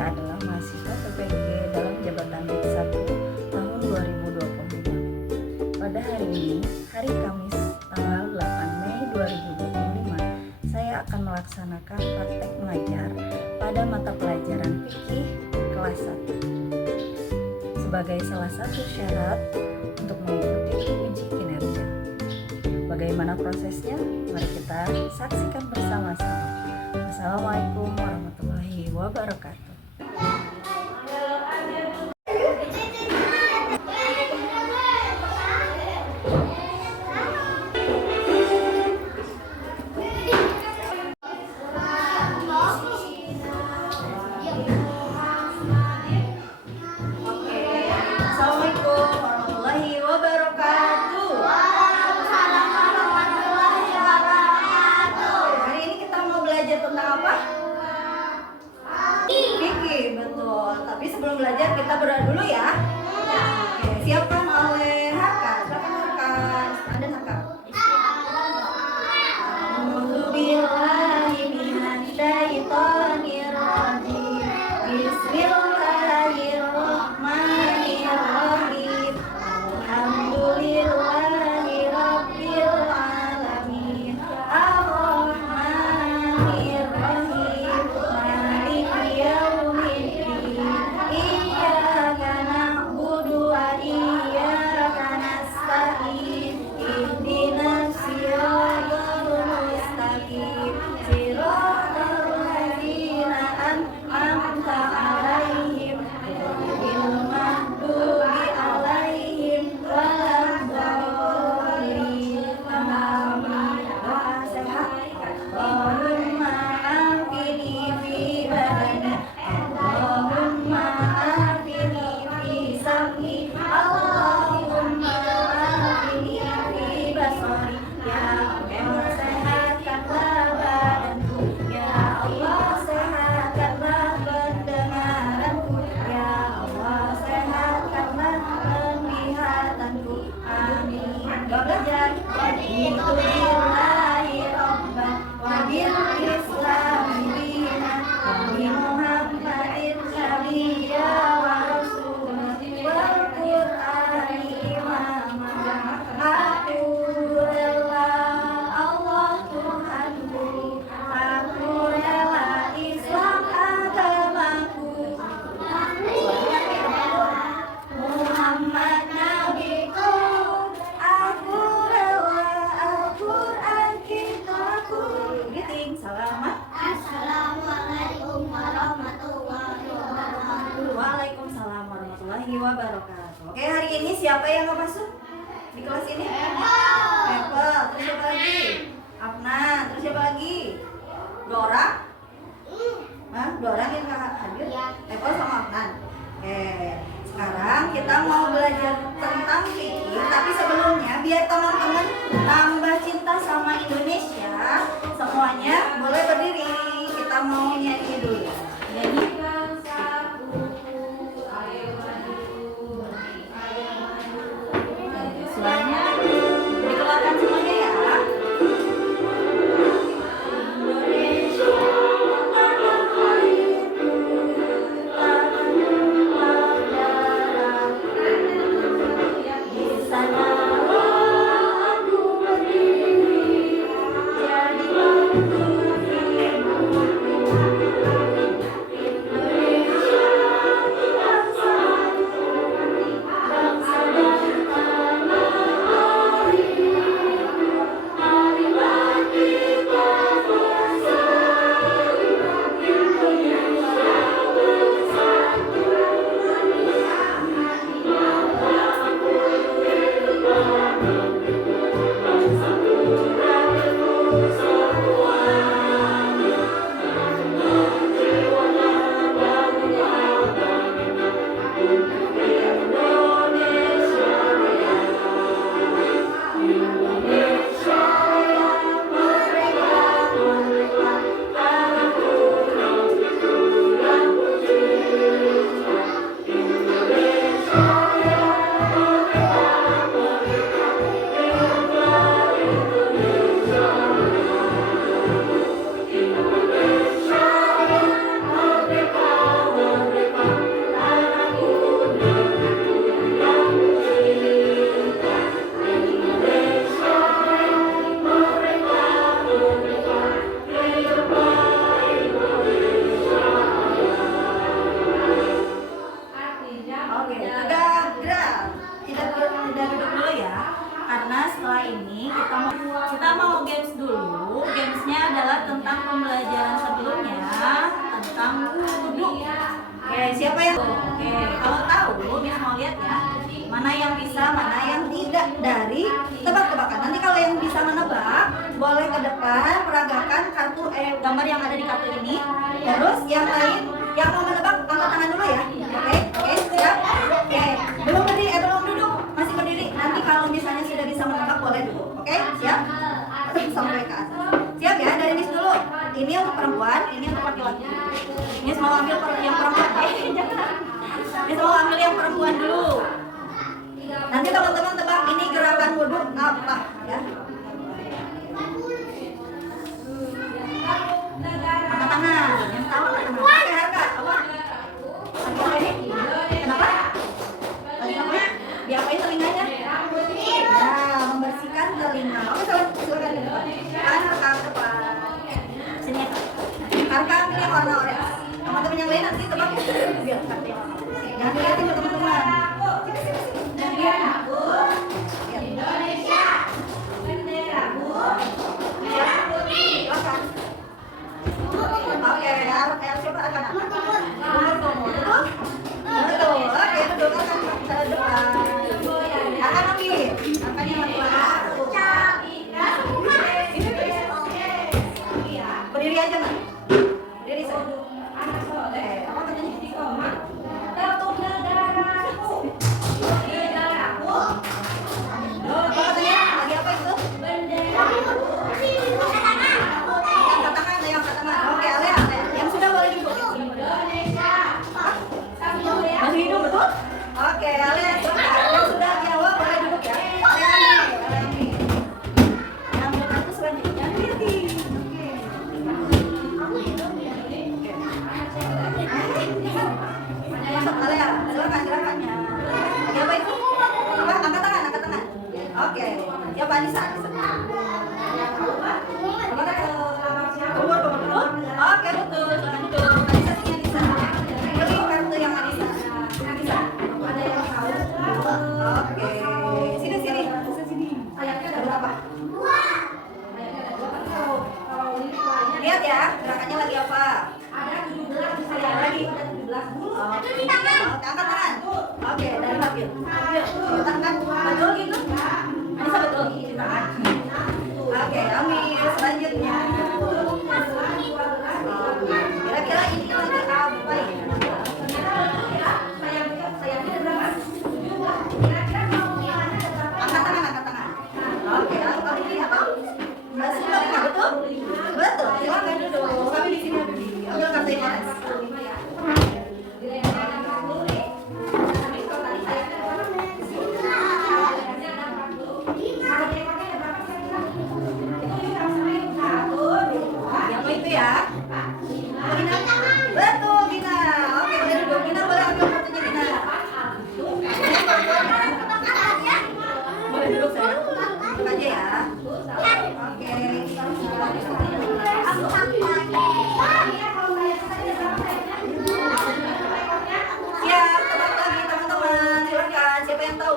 saya adalah mahasiswa PPG dalam jabatan D1 tahun 2025. Pada hari ini, hari Kamis tanggal 8 Mei 2025, saya akan melaksanakan praktek mengajar pada mata pelajaran fikih kelas 1 sebagai salah satu syarat untuk mengikuti uji kinerja. Bagaimana prosesnya? Mari kita saksikan bersama-sama. Assalamualaikum warahmatullahi wabarakatuh. Assalamualaikum warahmatullahi wabarakatuh. Waalaikumsalam warahmatullahi wabarakatuh. Hari ini kita mau belajar tentang apa? Fikih, betul. Tapi sebelum belajar kita berdoa dulu ya. Oke, siapkan oleh Haka. Silakan Haka. Ada Haka. A'udzubillahi minasyaitonir rajim. Bismillahirrahmanirrahim. Alhamdulillahi rabbil alamin. Ar-Rahmanir-Rahim. Maliki yaumiddin. Iyyaka na'budu wa iyyaka nasta'in. Ihdinas siratal mustaqim. Siratal ladzina an'amta 'alaihim ghairil maghdubi 'alaihim waladdallin. Amin. Doa sehat. Allahumma afini fi badani. Allahumma afini fi sam'i. Allahumma afini fi basari. Ya Allah, sehatkanlah badanku. Ya Allah, sehatkanlah pendengaranku. Ya Allah, sehatkanlah penglihatanku. Amin. Doa belajar. Itu billahi rabban wa bil islami dinan wa bi muhammadin nabiyya wa rasulah wal qur'ani imaman. Aku rela Allah Tuhanku, aku rela Islam agamaku, Muhammad nabiku, aku rela Al-Quran kitabku. Giting, selamat. Assalamualaikum warahmatullahi wabarakatuh. Waalaikumsalam warahmatullahi wabarakatuh. Oke, hari ini siapa yang nggak masuk di kelas ini? Apple. Terus siapa lagi? Afnan. Terus siapa lagi? Dora. Hah? Dora yang nggak hadir? Ya. Apple sama Afnan. Oke. Sekarang kita mau belajar tentang fikih, tapi sebelumnya biar teman-teman tambah cinta sama Indonesia, semuanya boleh berdiri. Kita mau nyanyi dulu. Nyanyi. Suaranya dikeluarkan semuanya ya. Indonesia tanah airku, tanah darah. Di sanalah aku berdiri, jadi waktu hidupku. siapa yang? Oke, kalau tahu, Miss mau lihat ya. Mana yang bisa, mana yang tidak dari tebak-tebakan. Nanti kalau yang bisa menebak, boleh ke depan peragakan kartu gambar yang ada di kartu ini. Terus yang lain, yang mau menebak angkat tangan dulu ya. Oke, siap. Oke, belum berdiri, belum duduk, masih berdiri. Nanti kalau misalnya sudah bisa menebak, boleh duduk. Oke, siap. Sampai ke atas. Siap ya, dari Miss dulu. Ini untuk perempuan, ini untuk laki-laki. Miss mau ambil yang perempuan. Jangan. Miss mau ambil yang perempuan dulu. Nanti teman-teman tebak ini gerakan wudhu apa ya? Angkat tangan. Yang tahu angkat tangan. Oke, Harka. Apa? Kenapa? Kenapa? Diapain telinganya? Nah, membersihkan telinga. Oke, silakan ke depan. Harka ke depan. Sini. Harka ambil yang warna oranye. Teman-teman yang lain nanti tebak ya. Biar Harka yang warna oranye. Jangan dilihatin teman-teman. Indonesia, bendera putih. Oke, siapa akan betul? Betul. Oke, duduk akan ke depan. Akan ambil. Akan yang berdiri aja nggak? Berdiri saja. Apa katanya? Apa katanya? Lagi apa itu? Angkat tangan, ayo angkat tangan. Oke, Alea. Yang sudah boleh duduk. Masih hidup betul? Oke, Alea. Yang sudah jawab boleh duduk ya. Alea nih. Yang berkartu selanjutnya Firti. Masuk Alea. Silakan gerakannya. Lagi apa itu? Apa? Angkat tangan, angkat tangan. Oke. Siapa Anissa? Kumur dulu. Oke, betul. Silakan duduk. Anissa sini Anissa. Pilih kartu yang Anissa. Anissa. Ada yang tahu? Oke. Sini. Kartu apa? Lihat ya, gerakannya lagi apa? Ada 17 lagi. Angkat tangan. Oke, dari Fadil. Tangan. Betul gitu? Anissa betul. Oke, ambil selanjutnya. Kira-kira ini lagi apa ya? Angkat tangan. Oke, lalu ini apa? Masih lagi betul? Betul. Silakan duduk. Kami di sini ambil kartu yang mana? Itu ya. Betul, Gina. Oke, boleh duduk. Gina boleh ambil kartunya Gina. Boleh duduk saya. Duduk aja ya. Oke. Siap, tebak lagi teman-teman. Silakan. Siapa yang tahu?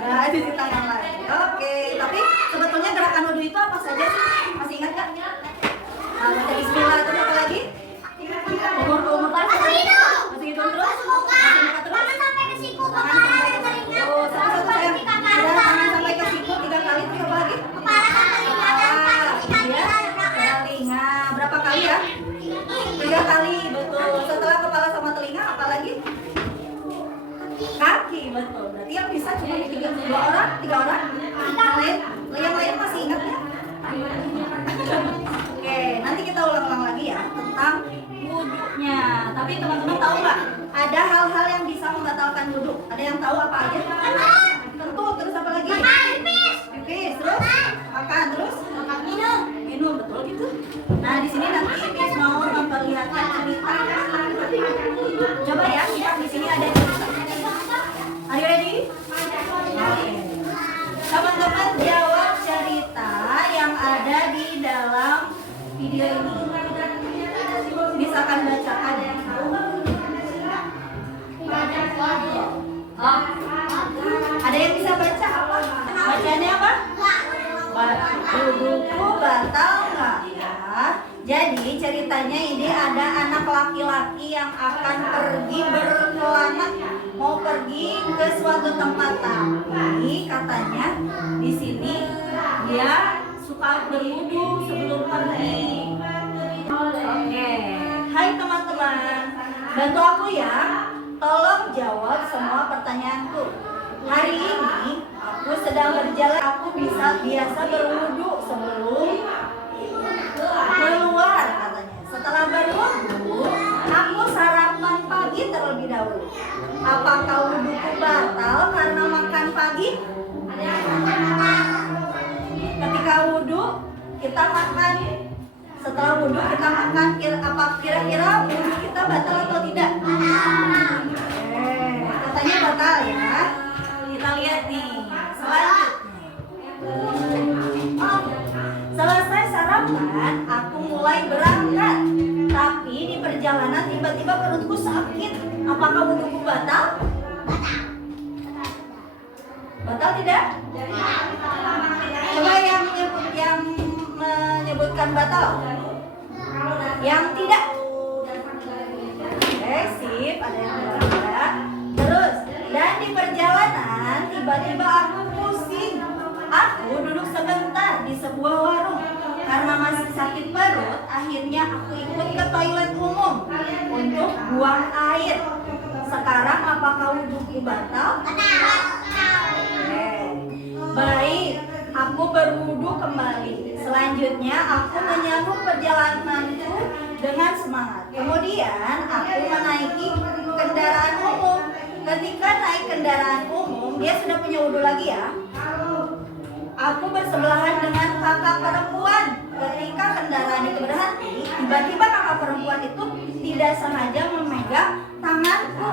Nah, cuci tangan lagi. Oke, tapi sebetulnya gerakan wudhu itu apa saja sih? Masih ingat nggak? Baca bismillah, terus apa lagi? Umur masih hidup terus? Masih muka terus? Tangan sampai ke siku, Tangan sampai ke siku. Satu-satu sayang. Sudah tangan sampai ke siku 3 kali, terus apa lagi? kepala ke telinga dan Telinga. Berapa kali ya? 3 kali, betul. Setelah kepala sama telinga, apa lagi? Kaki, betul. Berarti yang bisa cuma 2 orang? Yang lain masih ingat ya? Oke, nanti kita ulang-ulang lagi ya tentang wudhunya. Tapi teman-teman tahu nggak? Ada hal-hal yang bisa membatalkan wudhu. Ada yang tahu apa aja? Kentut, terus apa lagi? Pipis, terus makan, terus minum, betul gitu. Nah, di sini nanti Miss mau memperlihatkan cerita. Coba ya, lihat di sini ada cerita. Are you ready? Oke. Teman-teman jawab cerita yang ada di dalam video ini. Miss akan bacakan ya. Ada yang bisa baca apa? Bacanya apa? Wudhuku batal nggak ya? Jadi ceritanya ini ada anak laki-laki yang akan pergi berkelana, mau pergi ke suatu tempat, tapi katanya di sini dia suka berwudu sebelum pergi. Oke, hai teman-teman, bantu aku ya. Tolong jawab semua pertanyaanku. Hari ini aku sedang berjalan, aku biasa berwudu sebelum keluar katanya. Setelah berwudu, aku sarapan pagi terlebih dahulu. Apakah wuduku batal karena makan pagi? Ketika wudu kita makan, setelah wudu kita makan, kira-kira wudu kita batal atau tidak? Katanya batal ya. Kita lihat nih selanjutnya. Selesai sarapan, aku mulai berangkat. Tapi di perjalanan tiba-tiba perutku sakit. Apakah wuduku batal? Batal tidak? Coba yang menyebutkan batal. Yang tidak. Oke, sip. Ada yang tidak. Terus, dan di perjalanan tiba-tiba aku pusing. Aku duduk sebentar di sebuah warung. Karena masih sakit perut, akhirnya aku ikut ke toilet umum untuk buang air. Sekarang apakah wuduku batal? Baik, aku berwudu kembali. Selanjutnya aku menyambung perjalananku dengan semangat. Kemudian aku menaiki kendaraan umum. Ketika naik kendaraan umum, dia sudah punya wudu lagi ya. Aku bersebelahan dengan kakak perempuan. Ketika kendaraan itu berhenti, tiba-tiba kakak perempuan itu tidak sengaja memegang tanganku.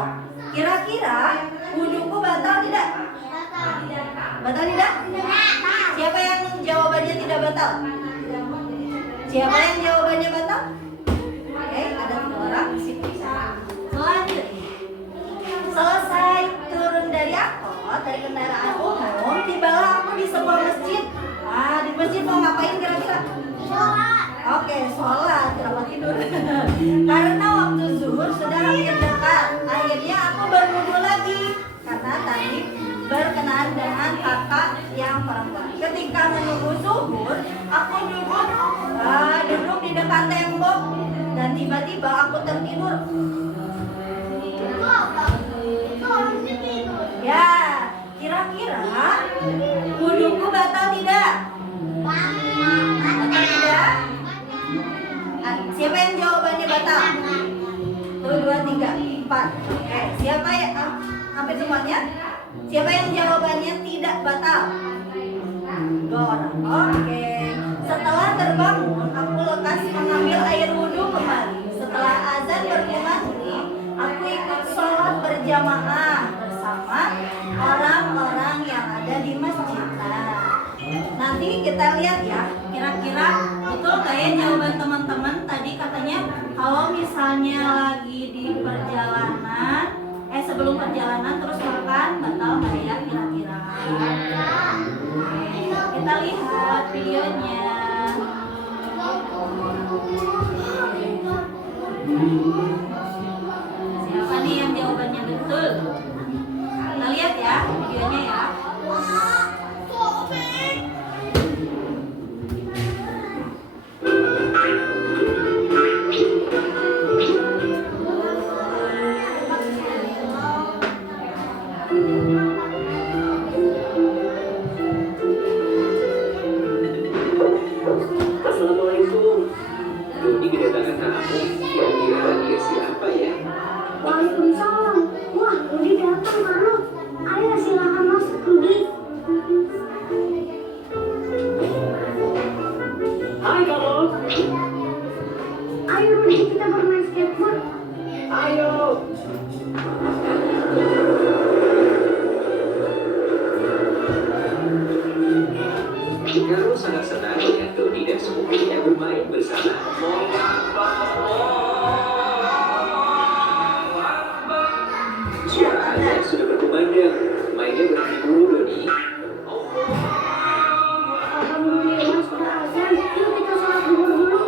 Kira-kira wuduku batal tidak? Batal tidak? Siapa yang jawabannya tidak batal? Siapa yang jawabannya batal? Oke, ada 3 orang. Selanjutnya, selesai turun dari angkot, dari kendaraan umum, tibalah aku di sebuah masjid. Nah, di masjid mau ngapain kira-kira? Sholat. Oke, sholat. Kenapa tidur? Karena waktu zuhur sudah hampir dekat. Akhirnya aku berwudu lagi. Karena tadi berkenaan dengan kakak yang perempuan. Ketika menunggu zuhur, aku duduk di dekat tembok dan tiba-tiba aku tertidur. Ya, kira-kira wuduku batal tidak? Batal tidak? Siapa yang jawabannya batal? 1, 2, 3, 4. Oke, siapa yang hampir semuanya? Siapa yang jawabannya tidak batal? 2 orang. Oke. Setelah terbangun, aku lekas mengambil air wudhu kembali. Setelah azan berkumandang, aku ikut sholat berjamaah bersama orang-orang yang ada di masjid. Nanti kita lihat ya, kira-kira betul nggak ya jawaban teman-teman tadi katanya kalau misalnya lagi di perjalanan, sebelum perjalanan terus makan batal nggak ya kira-kira? Kita lihat videonya. Siapa nih yang jawabannya betul? Kita lihat ya videonya ya. Assalamualaikum. Dodi kedatangan kamu. Kira-kira dia siapa ya? Waalaikumsalam. Wah, Rudi datang, Manu. Ayo silakan masuk, Rudi. Hai kamu. Ayo Rudi, kita bermain skateboard. Ayo. Kamu sangat senang melihat Dodi dan sepupunya bermain bersama. Suara azan sudah berkumandang. Mainnya berhenti dulu, Dodi. Alhamdulillah sudah azan. Yuk kita sholat dulu.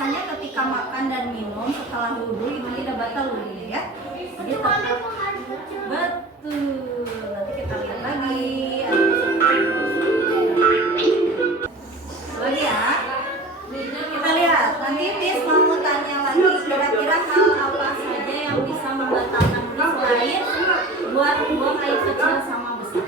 misalnya ketika makan dan minum setelah wudhu itu tidak batal wudhunya ya. Jadi tetap betul. Nanti kita lihat lagi. Lagi ya. Kita lihat. Nanti Miss mau tanya lagi kira-kira hal apa saja yang bisa membatalkan wudhu selain buang air kecil sama besar.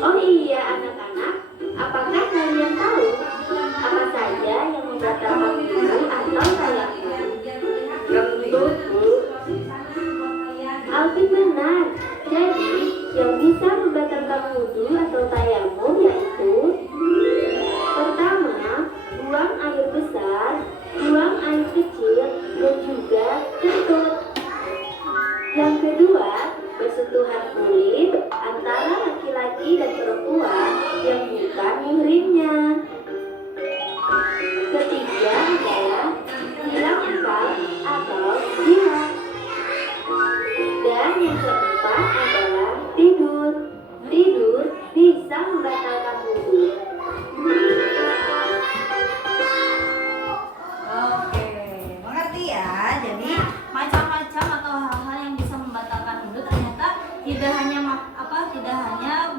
Oh iya anak-anak, apakah kalian tahu apa saja yang membatalkan wudhu atau tayamum? Kentut, Bu. Alvin benar. Jadi yang bisa membatalkan wudhu atau tayamum yaitu pertama, buang air besar, buang air kecil, dan juga kentut. Yang kedua, bersentuhan kulit antara laki-laki dan perempuan yang bukan muhrimnya. Ketiga adalah hilang akal atau gila. Dan yang keempat adalah tidur. Tidur bisa membatalkan wudhu. Oke, mengerti ya. Jadi macam-macam atau hal-hal yang bisa membatalkan wudhu ternyata tidak hanya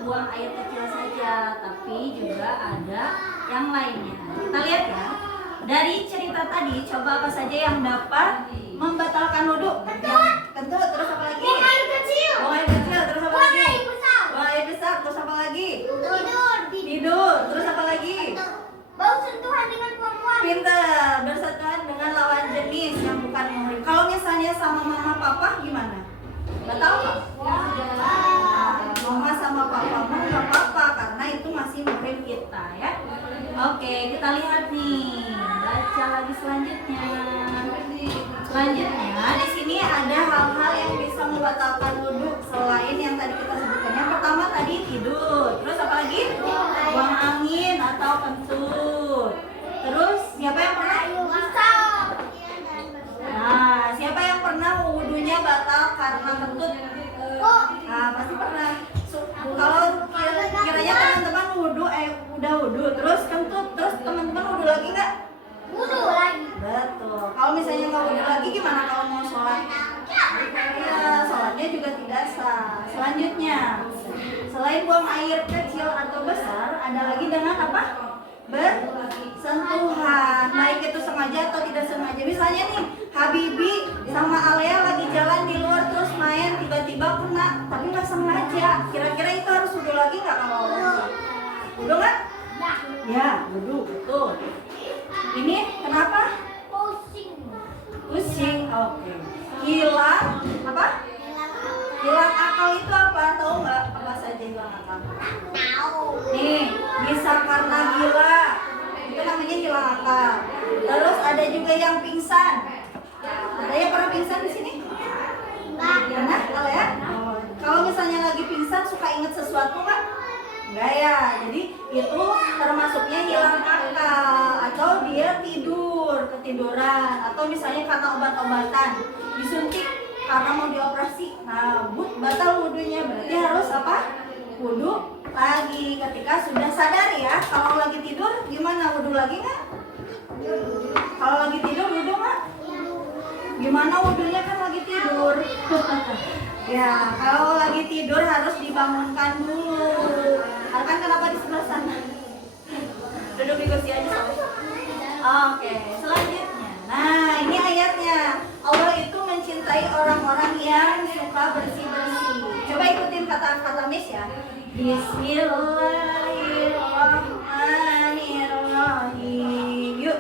buang air kecil saja, tapi juga ada yang lainnya. Kita lihat ya. Dari cerita tadi, coba apa saja yang dapat membatalkan wudhu? Kentut, terus apa lagi? Buang air kecil. Buang air kecil, terus apa Buang lagi? air besar. Buang air besar, terus apa lagi? Tidur. Tidur, terus apa lagi? Bau sentuhan dengan perempuan. Pintar, bersentuhan dengan lawan jenis yang bukan muhrim. Kalau misalnya sama mama papa gimana? Batal nggak? Mama sama papamu nggak apa-apa karena itu masih muhrim kita ya. Oke, kita lihat nih. Baca lagi selanjutnya. Selanjutnya di sini ada hal-hal yang bisa membatalkan wudhu selain yang tadi kita sebutkan. Yang pertama tadi tidur. Terus apa lagi? Buang angin atau kentut. Terus siapa yang pernah? Nah, siapa yang pernah wudhunya batal karena kentut? Nah, pasti pernah. Kalau kiranya teman-teman udah wudhu terus kentut, terus teman-teman wudhu lagi nggak? Wudhu lagi. Betul. Kalau misalnya nggak wudhu lagi gimana kalau mau sholat? Ya, sholatnya juga tidak sah. Selanjutnya, selain buang air kecil atau besar, ada lagi dengan apa? Bersentuhan, baik itu sengaja atau tidak sengaja. Misalnya nih, Habibi sama Alea lagi jalan di luar terus main, tiba-tiba kena, tapi nggak sengaja. Kira-kira itu harus wudhu lagi nggak kalau wudhu nggak? Ya, wudhu, betul. Ini kenapa? Pusing, oke. Hilang apa? Hilang akal itu apa? Tahu nggak apa saja hilang akal? Nih, bisa karena gila, itu namanya hilang akal. Terus ada juga yang pingsan. Ada yang pernah pingsan di sini? Pernah? Kalau ya? Kalau misalnya lagi pingsan suka inget sesuatu nggak? Enggak ya. Jadi itu termasuknya hilang akal atau dia ketiduran atau misalnya karena obat-obatan disuntik karena mau dioperasi. Nah, batal wudhunya berarti harus apa? Wudhu lagi ketika sudah sadar ya. Kalau lagi tidur gimana, wudhu lagi nggak? Kalau lagi tidur wudhu nggak? Gimana wudhunya kan lagi tidur? Ya, kalau lagi tidur harus dibangunkan dulu. Kan kenapa di sebelah sana? Duduk di kursi aja sampai. Oke, selanjutnya. Nah, ini ayatnya. Allah itu mencintai orang-orang yang suka bersih-bersih. Coba ikutin kata-kata Miss ya. Bismillahirrahmanirrahim. Yuk.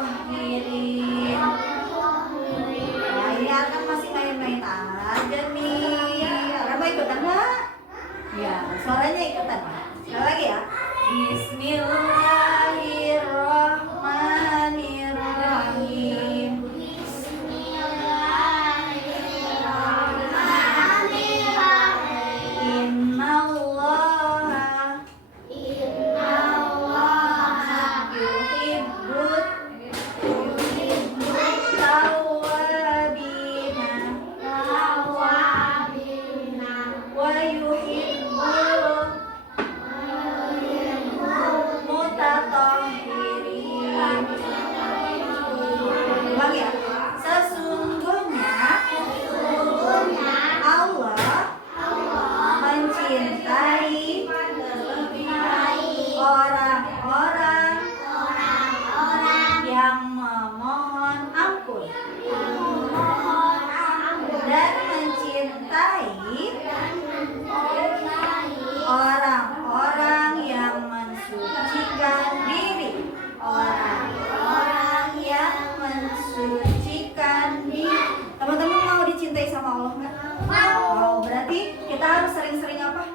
tahirin. Nah, ini akan masih main-main aja nih. Rama ikutan nggak? Ya, suaranya ikutan. Sekali lagi ya. Bismillahirrahmanirrahim. Innallaha yuhibbut tawwabina wa yuhibbul mutatahhirin. Ulang ya. Sesungguhnya Allah mencintai orang-orang yang memohon ampun dan mencintai orang-orang yang mensucikan diri. Orang-orang yang mensucikan diri. Teman-teman mau dicintai sama Allah nggak? Mau. Berarti kita harus sering-sering apa?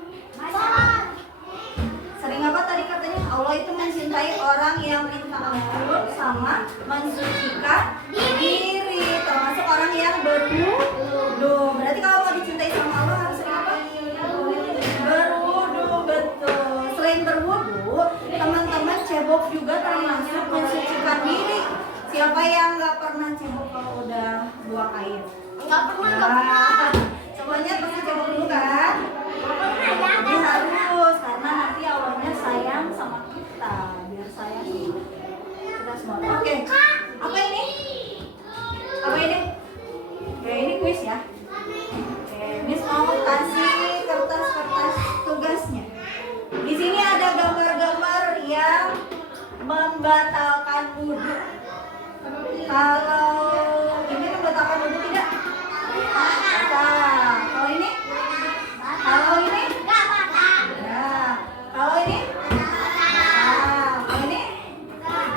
Sering apa tadi katanya? Allah itu mencintai orang yang minta ampun sama mensucikan diri, termasuk orang yang berwudu. Berarti kalau mau dicintai sama Allah harus sering apa? Berwudu, betul. Selain berwudu, teman-teman cebok juga termasuk mensucikan diri. Siapa yang nggak pernah cebok kalau udah buang air? Nggak pernah. Semuanya pasti cebok dulu kan? Jadi harus, karena nanti Allahnya sayang sama kita, biar sayang sama kita semua. Oke, apa ini? Apa ini? Oke, ini kuis ya. Oke, Miss mau kasih kertas-kertas tugasnya. Di sini ada gambar-gambar yang membatalkan wudhu. Kalau ini membatalkan wudhu tidak? Batal. Kalau ini? Kalau ini? Ya. Kalau ini? Kalau ini?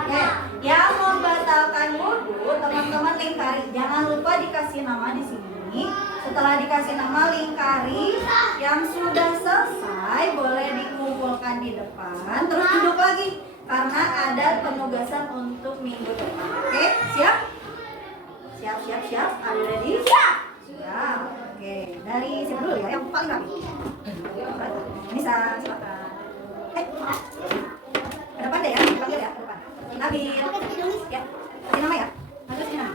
Ya. Yang membatalkan wudhu, teman-teman lingkari. Jangan lupa dikasih nama di sini. Setelah dikasih nama, lingkari. Yang sudah selesai boleh dikumpulkan di depan. Terus duduk lagi karena ada penugasan untuk minggu depan. Oke, siap? Siap. Are you ready? Siap. Oke, dari siapa dulu ya? Yang paling rapi. Nisa, silakan. Ke depan deh ya, dipanggil ya, ke depan. Nabil. Ya, kasih nama ya. Kasih nama.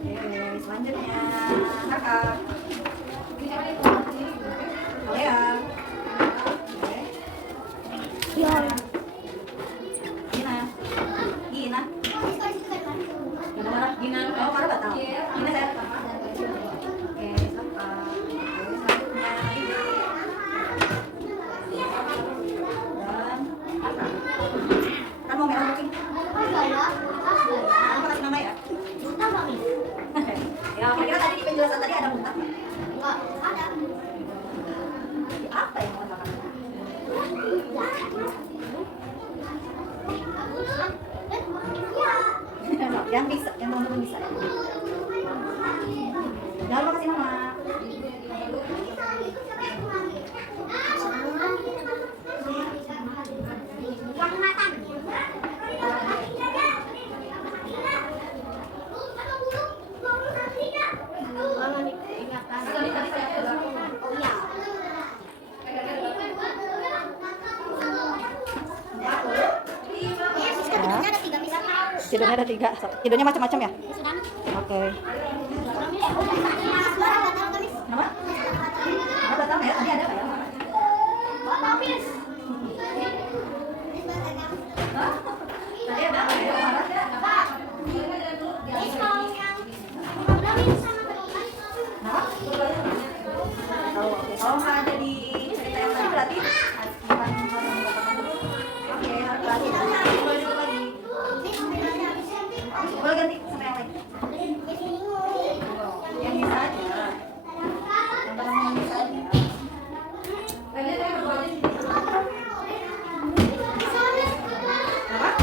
Oke, selanjutnya Kakak. Olea. Oke. Gina. Gina. Oh, mana batal? Gina saya. Oke, siapa? Selanjutnya Ibu. Dan apa? Kan mau merah mungkin. Kamu kasih nama ya? Ya, kira-kira tadi di penjelasan tadi ada muntah nggak? Apa yang mau makan? Yang bisa, yang teman-teman bisa. Jangan lupa kasih nama. Tidurnya ada 3. Tidurnya macam-macam ya? Oke. Nama? Nama batal ya? Tadi ada nggak ya? Tadi ada nggak ya? Nama? Kalau nggak ada di cerita yang tadi berarti oke, harus lagi. Boleh ganti sama yang lain. Yang bisa aja. Yang teman-teman bisa aja. Apa?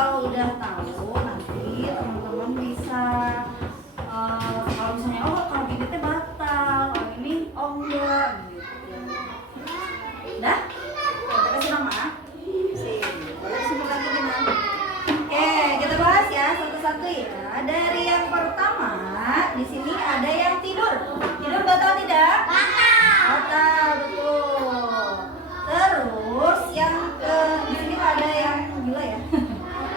kalau udah tahu nanti teman-teman bisa kalau misalnya kalau gini teh batal, kalau ini enggak gitu. Udah? Kita kasih nama. Boleh sebut lagi dengan. Oke, kita bahas ya satu-satu ya. Dari yang pertama, di sini ada yang tidur. Tidur batal tidak? Batal, betul. Terus yang di sini ada yang gila ya.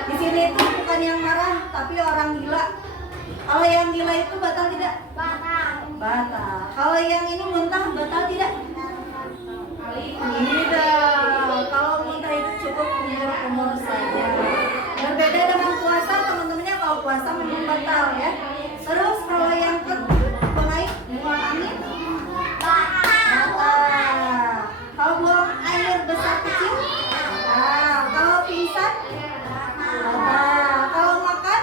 Di sini itu bukan yang marah, tapi orang gila. Kalau yang gila itu batal tidak? Batal. Kalau yang ini muntah batal tidak? Tidak. Kalau muntah itu cukup umur saja. Berbeda dengan puasa, teman-temannya kalau puasa memang batal ya. Terus kalau yang buang angin batal. Kalau buang air besar kecil batal. Kalau pingsan batal. Kalau makan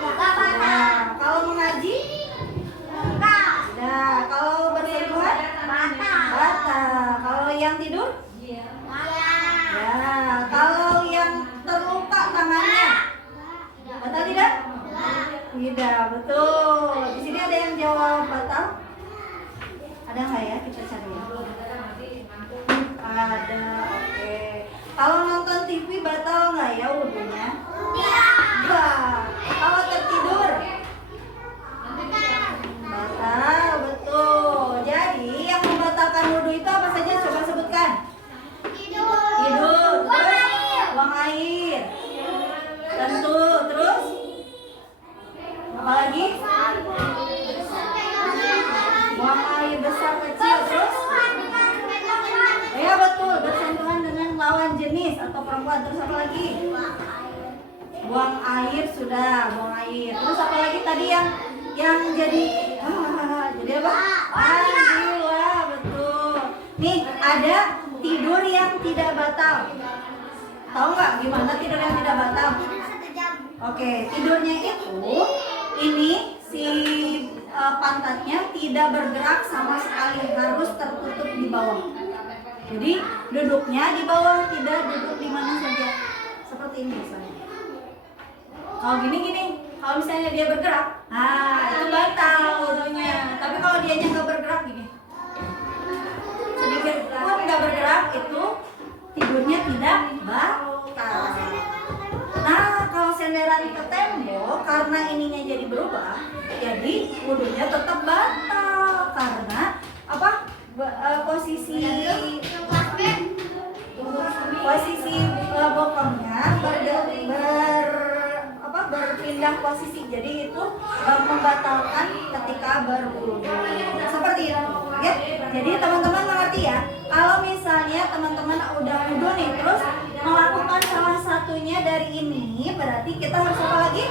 batal. Kalau mengaji tidak. Kalau bersentuhan batal. Kalau yang tidur ya. Kalau yang terluka tangannya batal tidak? Tidak, betul. Di sini ada yang jawab batal? Ada nggak ya? Kita cari ya. Ada, oke. Kalau nonton TV batal nggak ya wudhunya? Enggak. Kalau tertidur? Batal, betul. Jadi yang membatalkan wudhu itu apa saja? Coba sebutkan. Tidur, terus buang air. Tentu, terus apa lagi? Buang air besar kecil, terus ya betul, bersentuhan dengan lawan jenis atau perempuan. Terus apa lagi? Buang air sudah, buang air. Terus apa lagi tadi yang jadi apa? Gila, betul. Nih ada tidur yang tidak batal. Tahu nggak gimana tidur yang tidak batal? Oke, tidurnya itu ini si pantatnya tidak bergerak sama sekali, harus tertutup di bawah. Jadi duduknya di bawah, tidak duduk di mana saja. Seperti ini misalnya. Kalau gini, kalau misalnya dia bergerak, itu batal wudhunya. Tapi kalau dianya nggak bergerak gini, sedikit pun nggak bergerak, itu tidurnya tidak batal. Nah, kalau senderan ke tembok karena ininya jadi berubah, jadi wudhunya tetap batal karena apa? Posisi bokongnya berpindah posisi, jadi itu membatalkan ketika berwudhu. Seperti itu, ya. Jadi teman-teman mengerti ya. Kalau misalnya teman-teman udah wudhu nih, terus melakukan salah satunya dari ini, berarti kita harus apa lagi?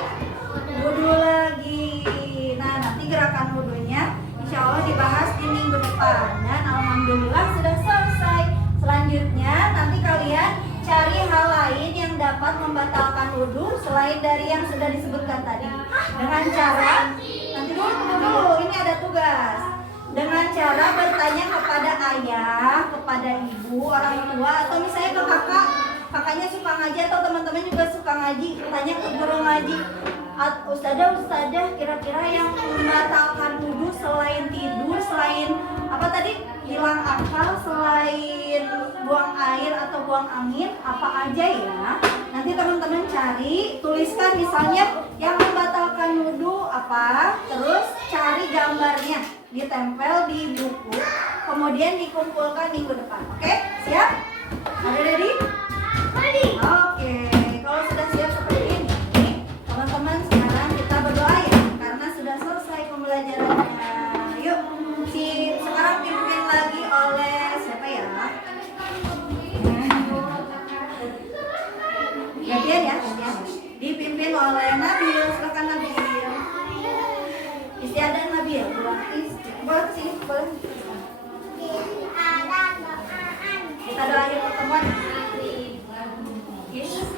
Wudhu lagi. Nah, nanti gerakan wudhunya insya Allah dibahas di minggu depan. Dan alhamdulillah sudah selesai. Selanjutnya nanti kalian cari hal lain yang dapat membatalkan wudhu selain dari yang sudah disebutkan tadi. Dengan cara, nanti dulu, ini ada tugas. Dengan cara bertanya kepada ayah, kepada ibu, orang tua, atau misalnya ke kakak. Kakaknya suka ngaji atau teman-teman juga suka ngaji, tanya ke guru ngaji. Ustazah, kira-kira yang membatalkan wudhu selain tidur, selain apa tadi? Hilang akal, selain buang air atau buang angin, apa aja ya? Nanti teman-teman cari, tuliskan misalnya yang membatalkan wudhu apa, terus cari gambarnya, ditempel di buku, kemudian dikumpulkan minggu depan. Oke? Siap? Ada ready? Ready. Oke, kalau sudah siap seperti ini, teman-teman sekarang kita berdoa ya, karena sudah selesai pembelajarannya. Yuk, sekarang pimpin lagi oleh siapa ya? Gantian ya, gantian. Dipimpin oleh Nabil, silakan Nabil. Istiadat Nabil, boleh sini, boleh. Kita doain pertemuan. Yes.